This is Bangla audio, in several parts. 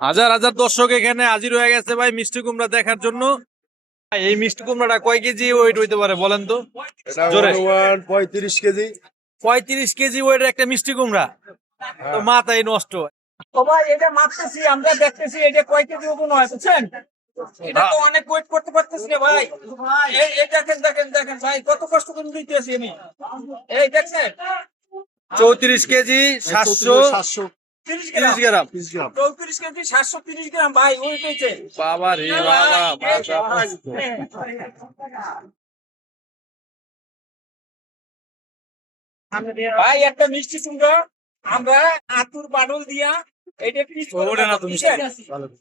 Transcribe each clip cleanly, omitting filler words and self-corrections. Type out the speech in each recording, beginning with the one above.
হাজার হাজার দর্শক এখানে হাজির হয়ে গেছে ভাই মিষ্টি কুমড়া দেখার জন্য। এই মিষ্টি কুমড়াটা কয় কেজি ওয়েট হইতে পারে বলেন তো? 35 কেজি। 35 কেজি ওয়েটের একটা মিষ্টি কুমড়া, তো মাথায় নষ্ট। ভাই এটা মাপতেছি আমরা, দেখতেছি এটা কয় কেজি ওজন হয় বুঝছেন? এটা তো অনেক ওয়েট করতে পারতেছি না ভাই। এই দেখেন দেখেন দেখেন ভাই কত কষ্ট করে দিতেছি আমি। এই দেখছেন 34 কেজি 730 গ্রাম। 34 কেজি 730 গ্রাম ভাই ওয়েট হয়েছে। বাবা রে বাবা। ভাই একটা মিষ্টি কুমড়া আমরা আতুর বাডল দিয়া এইটা পিস করে না তুমি,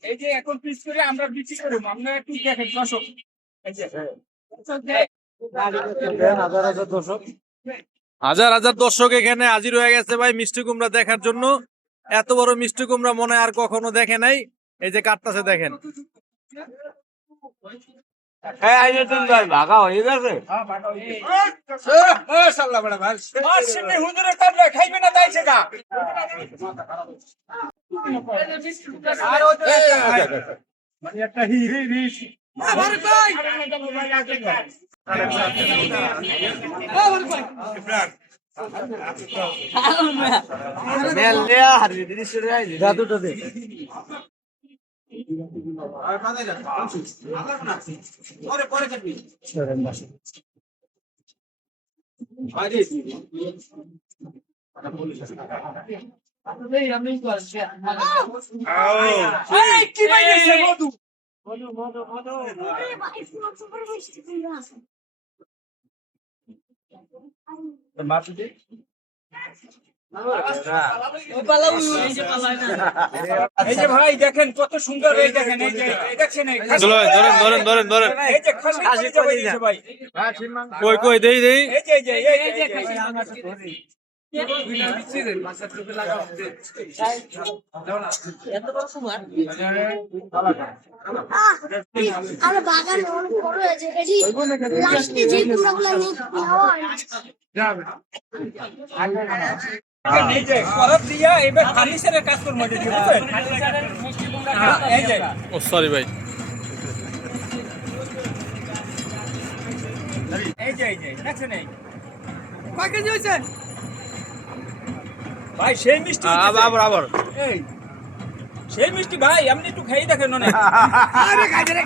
এই যে এখন পিস করে আমরা বিক্রি করব। আপনারা একটু দেখেন দর্শক, এই যে হাজার হাজার দর্শক এখানে হাজির হয়ে গেছে ভাই মিষ্টি কুমড়া দেখার জন্য। এত বড় মিষ্টি কুমড়া মনে হয় আর কখনো দেখে নাই। এই যে কাটতাছে দেখেন। খাইবে না তাই সেটা কি বাইছে মধু এই যে ভাই দেখেন কত সুন্দর, এই দেখেন এই যে দেখছেন ধরেন এই যে খাসি যাবে ভাই। কই দেই এই যে এই যে আর বাগান অনেক বড় হয়েছে, এটি লাস্টে যে কুমড়াগুলো এই যে করার দিয়া এবার ফার্নিচারের কাজ করব বুঝছেন? এই যে ও সরি ভাই। এই যে দেখছেন এই কয় কেজি হয়েছে ভাই? সেই মিষ্টি আবার এই সেই মিষ্টি ভাই, আপনি একটু খেয়ে দেখেন না। আরে খাই রে